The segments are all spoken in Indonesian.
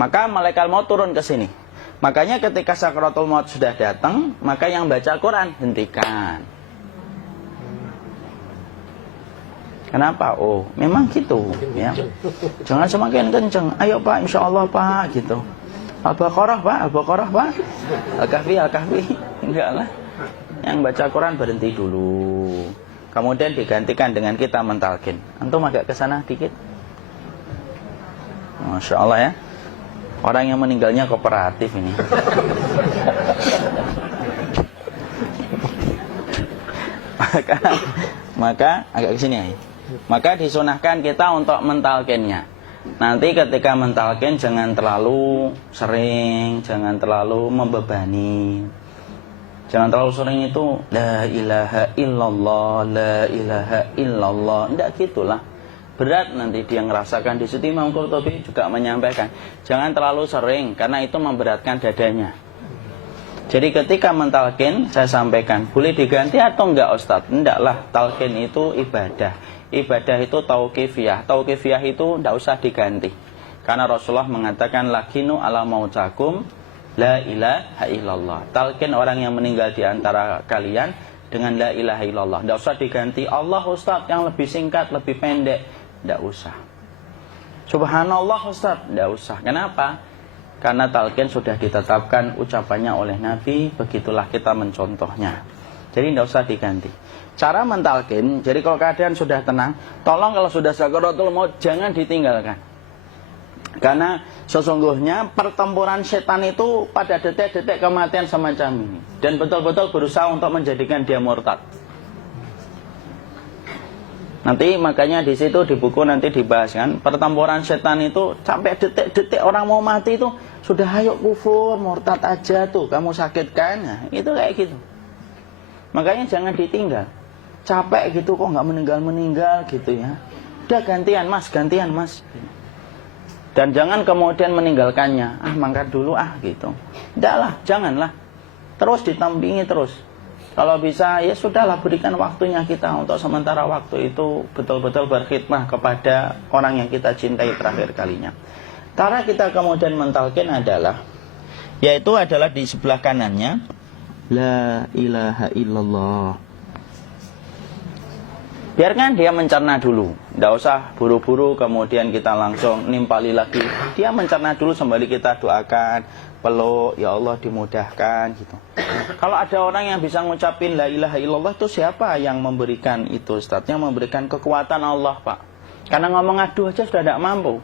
maka malaikat maut turun ke sini. Makanya ketika sakaratul maut sudah datang, maka yang baca Quran hentikan. Kenapa? Oh, memang gitu ya. Jangan semakin kenceng. Ayo Pak, insya Allah Pak, gitu. Al-Baqarah Pak, Al-Baqarah Pak. Al-Kahfi, Al-Kahfi. Enggak lah. Yang baca Quran berhenti dulu. Kemudian digantikan dengan kita mentalkin. Antum agak ke sana dikit. Masya Allah ya. Orang yang meninggalnya kooperatif ini. maka agak kesini ya. Maka disunahkan kita untuk mentalkinnya. Nanti ketika mentalkin jangan terlalu sering, jangan terlalu membebani. Jangan terlalu sering itu la ilaha illallah, la ilaha illallah. Tidak gitulah. Berat nanti dia ngerasakan. Di situ Imam Qurtubi juga menyampaikan, jangan terlalu sering karena itu memberatkan dadanya. Jadi ketika mentalkin saya sampaikan, boleh diganti atau enggak Ustaz? Enggaklah, talkin itu ibadah. Ibadah itu tauqifiyah. Tauqifiyah itu enggak usah diganti. Karena Rasulullah mengatakan lakinu ala mautakum la ilaha illallah. Talkin orang yang meninggal di antara kalian dengan la ilaha illallah. Enggak usah diganti Allah Ustaz yang lebih singkat, lebih pendek. Tidak usah. Subhanallah Ustaz, tidak usah. Kenapa? Karena talqin sudah ditetapkan ucapannya oleh Nabi, begitulah kita mencontohnya. Jadi tidak usah diganti. Cara mentalqin, jadi kalau keadaan sudah tenang, tolong kalau sudah sakaratul maut jangan ditinggalkan. Karena sesungguhnya pertempuran setan itu pada detik-detik kematian semacam ini. Dan betul-betul berusaha untuk menjadikan dia murtad. Nanti makanya di situ di buku nanti dibahas kan, pertempuran setan itu sampai detik-detik orang mau mati itu sudah ayo kufur, murtad aja tuh, kamu sakit kan? Nah, itu kayak gitu. Makanya jangan ditinggal. Capek gitu kok nggak meninggal gitu ya. Udah gantian mas. Dan jangan kemudian meninggalkannya. Mangkat dulu gitu. Tidaklah, janganlah. Terus ditampingi terus. Kalau bisa ya sudahlah, berikan waktunya kita untuk sementara waktu itu betul-betul berkhidmah kepada orang yang kita cintai terakhir kalinya. Cara kita kemudian mentalkin adalah, yaitu adalah di sebelah kanannya la ilaha illallah. Biarkan dia mencerna dulu, tidak usah buru-buru kemudian kita langsung nimpali lagi. Dia mencerna dulu sembari kita doakan, peluk, ya Allah dimudahkan gitu. Kalau ada orang yang bisa ngucapin la ilaha illallah itu siapa yang memberikan itu Ustaz? Yang memberikan kekuatan Allah Pak. Karena ngomong aduh aja sudah tidak mampu.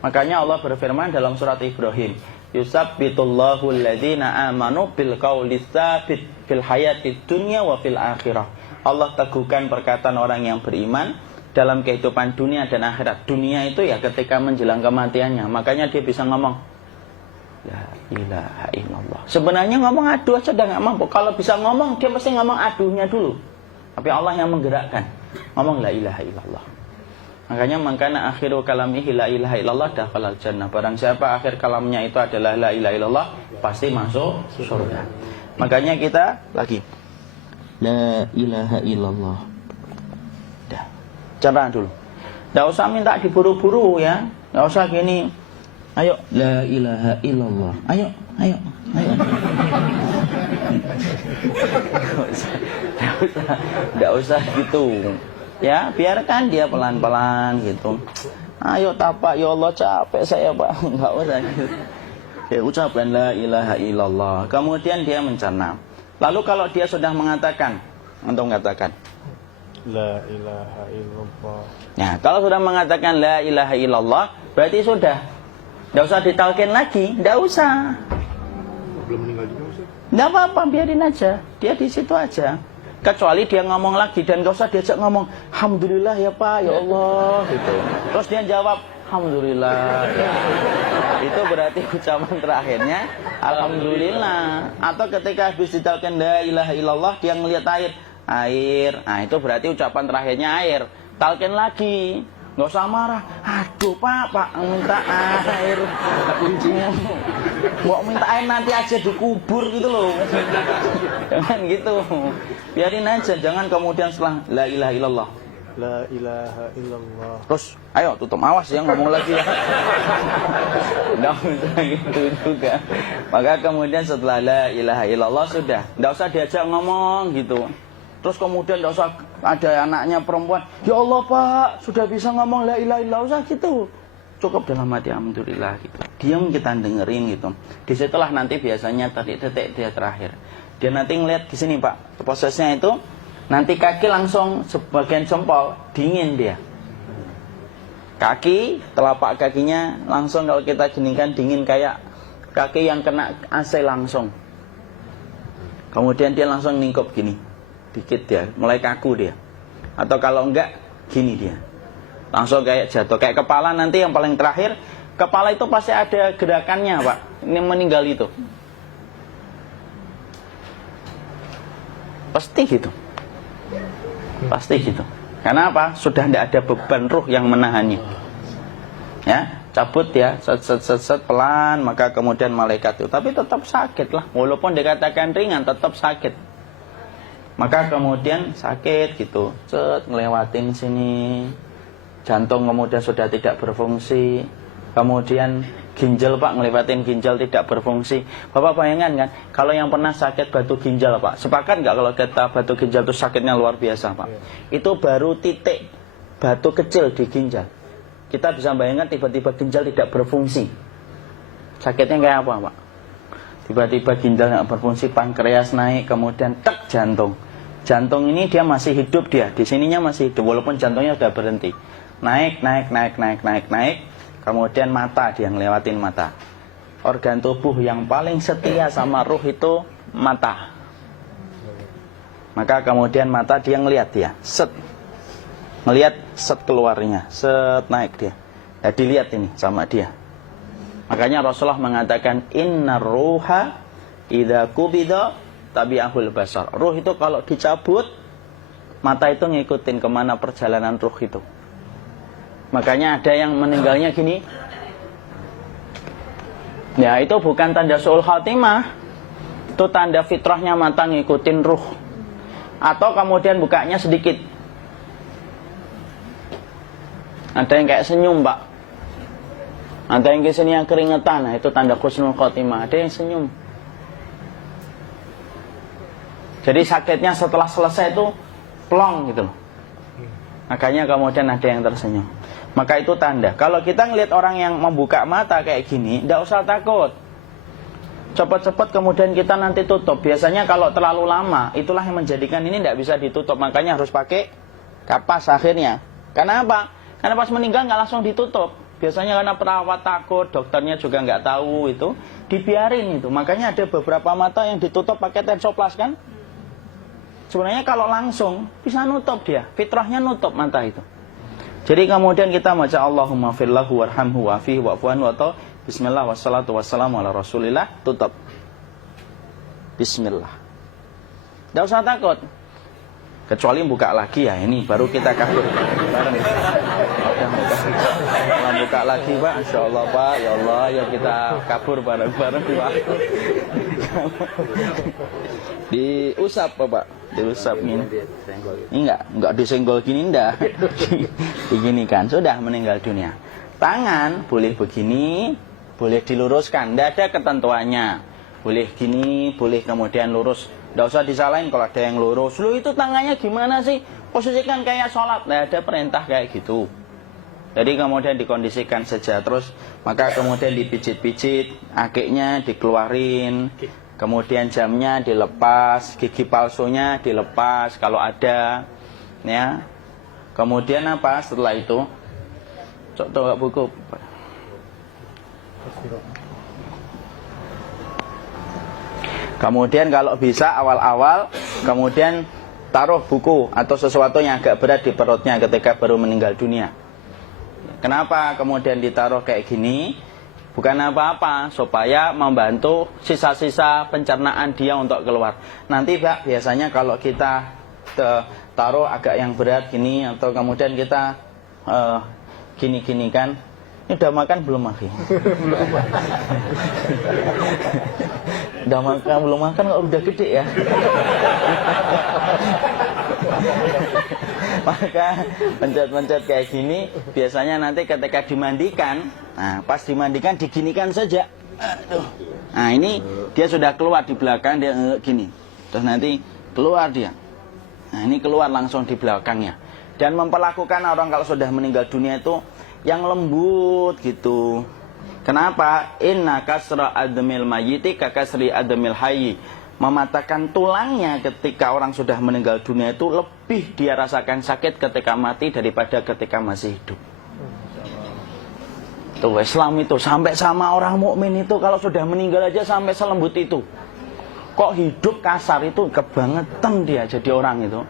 Makanya Allah berfirman dalam surat Ibrahim, yusabbitullahu alladhina amanu bil qawli tsabit fil hayatid dunya wa fil akhirah. Allah teguhkan perkataan orang yang beriman dalam kehidupan dunia dan akhirat. Dunia itu ya ketika menjelang kematiannya. Makanya dia bisa ngomong la ilaha illallah. Sebenarnya ngomong aduh aja udah gak mampu. Kalau bisa ngomong, dia pasti ngomong aduhnya dulu. Tapi Allah yang menggerakkan. Ngomong la ilaha illallah. Makanya mangkana akhiru kalamihi la ilaha illallah dakhalal jannah. Barang siapa akhir kalamnya itu adalah la ilaha illallah, pasti masuk surga. Makanya kita lagi la ilaha illallah. Dah. Cerna dulu. Enggak usah minta diburu-buru ya. Enggak usah gini. Ayo, la ilaha illallah. Ayo. Enggak usah gitu. Ya, biarkan dia pelan-pelan gitu. Ayo tapak, ya Allah capek saya Pak. Enggak usah gitu. Ya, ucapkan la ilaha illallah. Kemudian dia mencerna. Lalu kalau dia sudah mengatakan, untuk mengatakan la ilaha illallah. Nah, kalau sudah mengatakan la ilaha illallah, berarti sudah. Tidak usah ditalkin lagi, tidak usah. Belum meninggal juga Ustaz? Tidak apa-apa, biarin aja. Dia di situ aja. Kecuali dia ngomong lagi dan gak usah diajak ngomong alhamdulillah ya Pak, ya Allah gitu. Terus dia jawab alhamdulillah ya. Itu berarti ucapan terakhirnya alhamdulillah. Atau ketika habis ditalkin la ilaha illallah, dia ngelihat air. Nah, itu berarti ucapan terakhirnya air. Talkin lagi. Nggak usah marah. Aduh Pak minta air. Mau minta air nanti aja dikubur gitu loh. Jangan gitu. Biarin aja. Jangan kemudian setelah la ilaha illallah La ilaha illallah. Terus, ayo tutup, awas ya ngomong lagi ya. Nggak usah gitu juga. Maka kemudian setelah la ilaha illallah sudah, nggak usah diajak ngomong gitu. Terus kemudian nggak usah ada anaknya perempuan, ya Allah Pak, sudah bisa ngomong la ilaha illallah, usah gitu. Cukup dalam hati alhamdulillah gitu. Diam kita dengerin gitu. Disitulah nanti biasanya detik-detik dia terakhir. Dia nanti ngeliat di sini Pak, prosesnya itu nanti kaki langsung sebagian jempol dingin dia. Kaki, telapak kakinya langsung kalau kita geningkan dingin kayak kaki yang kena AC langsung. Kemudian dia langsung ningkup gini, dikit dia, mulai kaku dia. Atau kalau enggak, gini dia. Langsung kayak jatuh, kayak kepala nanti yang paling terakhir. Kepala itu pasti ada gerakannya Pak, ini meninggal itu. Pasti gitu. Pasti gitu. Karena apa? Sudah tidak ada beban ruh yang menahannya. Ya, cabut ya, set pelan, maka kemudian malaikat itu. Tapi tetap sakit lah, walaupun dikatakan ringan, tetap sakit. Maka kemudian sakit gitu, ngelewatin sini, jantung kemudian sudah tidak berfungsi, kemudian ginjal Pak, ngelewatin ginjal tidak berfungsi. Bapak bayangkan kan, kalau yang pernah sakit batu ginjal Pak, sepakat nggak kalau kita batu ginjal itu sakitnya luar biasa Pak? Itu baru titik batu kecil di ginjal. Kita bisa bayangkan tiba-tiba ginjal tidak berfungsi, sakitnya kayak apa Pak? Tiba-tiba ginjal nggak berfungsi, pankreas naik, kemudian tek jantung. Jantung ini dia masih hidup dia, di sininya masih hidup walaupun jantungnya sudah berhenti. Naik, kemudian mata dia ngelewatin mata. Organ tubuh yang paling setia sama ruh itu mata. Maka kemudian mata dia ngelihat dia, set. Ngelihat set keluarnya, set naik dia. Ya dilihat ini sama dia. Makanya Rasulullah mengatakan innar ruha idza qubida tabi'ahul basar. Ruh itu kalau dicabut, mata itu ngikutin kemana perjalanan ruh itu. Makanya ada yang meninggalnya gini. Ya itu bukan tanda su'ul khatimah, itu tanda fitrahnya mata ngikutin ruh. Atau kemudian bukanya sedikit. Ada yang kayak senyum Pak, ada yang kesini yang keringetan, nah itu tanda husnul khatimah. Ada yang senyum. Jadi sakitnya setelah selesai itu plong gitu loh. Makanya kemudian ada yang tersenyum. Maka itu tanda. Kalau kita ngelihat orang yang membuka mata kayak gini, tidak usah takut. Cepat-cepat kemudian kita nanti tutup. Biasanya kalau terlalu lama, itulah yang menjadikan ini tidak bisa ditutup. Makanya harus pakai kapas akhirnya. Karena apa? Karena pas meninggal nggak langsung ditutup. Biasanya karena perawat takut, dokternya juga nggak tahu itu, dibiarin itu. Makanya ada beberapa mata yang ditutup pakai tensoplas kan? Sebenarnya kalau langsung bisa nutup dia, fitrahnya nutup mata itu. Jadi kemudian kita baca Allahumma firlahu warhamhu wa'afihi wa'fuanhu atau bismillah wassalatu wassalamu ala rasulillah, tutup. Bismillah. Tidak usah takut. Kecuali buka lagi ya, ini baru kita kabur. Buka lagi Pak, Insya Allah Pak, ya Allah ya kita kabur bareng-bareng Pak. Diusap Pak. Diusap ini enggak disenggol gini enggak. Begini kan sudah meninggal dunia. Tangan boleh begini, boleh diluruskan, tidak ada ketentuannya. Boleh gini, boleh kemudian lurus. Tidak usah disalahin kalau ada yang lurus. Lu itu tangannya gimana sih? Posisikan kayak sholat. Tidak ada perintah kayak gitu. Jadi kemudian dikondisikan saja. Terus maka kemudian dipijit-pijit, akiknya dikeluarin. Kemudian jamnya dilepas, gigi palsunya dilepas kalau ada, ya. Kemudian apa setelah itu? Coba buku. Kemudian kalau bisa awal-awal, kemudian taruh buku atau sesuatu yang agak berat di perutnya ketika baru meninggal dunia. Kenapa kemudian ditaruh kayak gini? Bukan apa-apa, supaya membantu sisa-sisa pencernaan dia untuk keluar. Nanti Pak, biasanya kalau kita taruh agak yang berat gini, atau kemudian kita gini-gini kan, ini udah makan belum Maki? Udah makan belum makan kok udah gede ya? Maka pencet-pencet kayak gini, biasanya nanti ketika dimandikan, nah pas dimandikan diginikan saja. Aduh. Nah ini dia sudah keluar di belakang, dia gini. Terus nanti keluar dia. Nah ini keluar langsung di belakangnya. Dan memperlakukan orang kalau sudah meninggal dunia itu yang lembut gitu. Kenapa? Inna kasra admil mayyiti kakasri admil hayyi. Mematahkan tulangnya ketika orang sudah meninggal dunia itu lebih dia rasakan sakit ketika mati daripada ketika masih hidup. Tuh Islam itu sampai sama orang mukmin itu kalau sudah meninggal aja sampai selembut itu. Kok hidup kasar itu kebangetan dia jadi orang itu.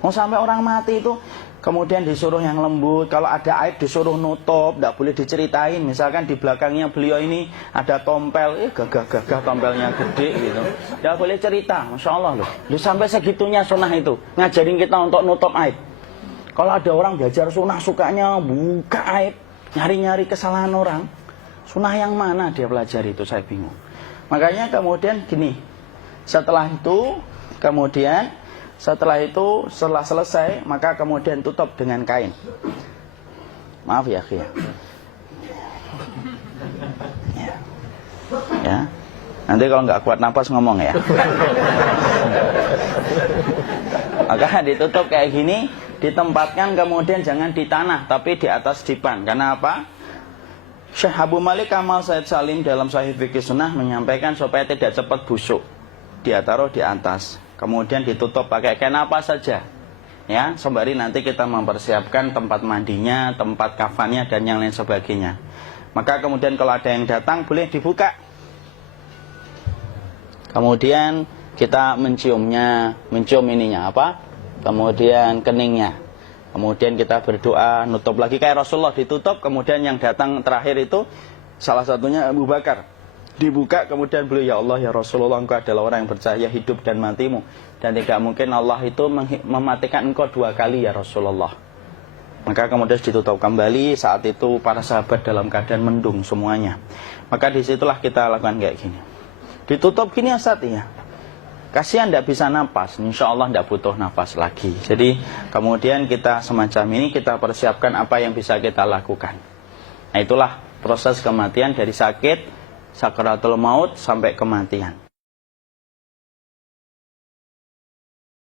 Mau sampai orang mati itu kemudian disuruh yang lembut. Kalau ada aib disuruh nutup, tidak boleh diceritain. Misalkan di belakangnya beliau ini ada tompel, gagah-gagah tompelnya gede gitu. Tidak boleh cerita, Masya Allah loh. Sampai segitunya sunnah itu ngajarin kita untuk nutup aib. Kalau ada orang belajar sunnah sukanya buka aib, nyari-nyari kesalahan orang. Sunnah yang mana dia pelajari itu saya bingung. Makanya kemudian gini, setelah selesai maka kemudian tutup dengan kain. Maaf ya, ya. Ya. Nanti kalau nggak kuat napas ngomong ya. Maka ditutup kayak gini, ditempatkan kemudian jangan di tanah tapi di atas dipan. Karena apa? Syekh Abu Malik Kamal Said Salim dalam Sahih Fikih Sunnah menyampaikan supaya tidak cepat busuk. Dia taruh di atas, kemudian ditutup pakai kain apa saja, ya, sembari nanti kita mempersiapkan tempat mandinya, tempat kafannya dan yang lain sebagainya. Maka kemudian kalau ada yang datang boleh dibuka. Kemudian kita mencium ininya apa? Kemudian keningnya. Kemudian kita berdoa, nutup lagi kayak Rasulullah ditutup. Kemudian yang datang terakhir itu salah satunya Abu Bakar. Dibuka kemudian beliau, ya Allah ya Rasulullah, engkau adalah orang yang percaya hidup dan matimu, dan tidak mungkin Allah itu mematikan engkau 2 kali ya Rasulullah. Maka kemudian ditutup kembali. Saat itu para sahabat dalam keadaan mendung semuanya. Maka disitulah kita lakukan kayak gini. Ditutup gini Ustaz ya. Kasihan tidak bisa nafas, insya Allah tidak butuh nafas lagi. Jadi kemudian kita semacam ini kita persiapkan apa yang bisa kita lakukan. Nah itulah proses kematian dari sakit sakaratul maut sampai kematian.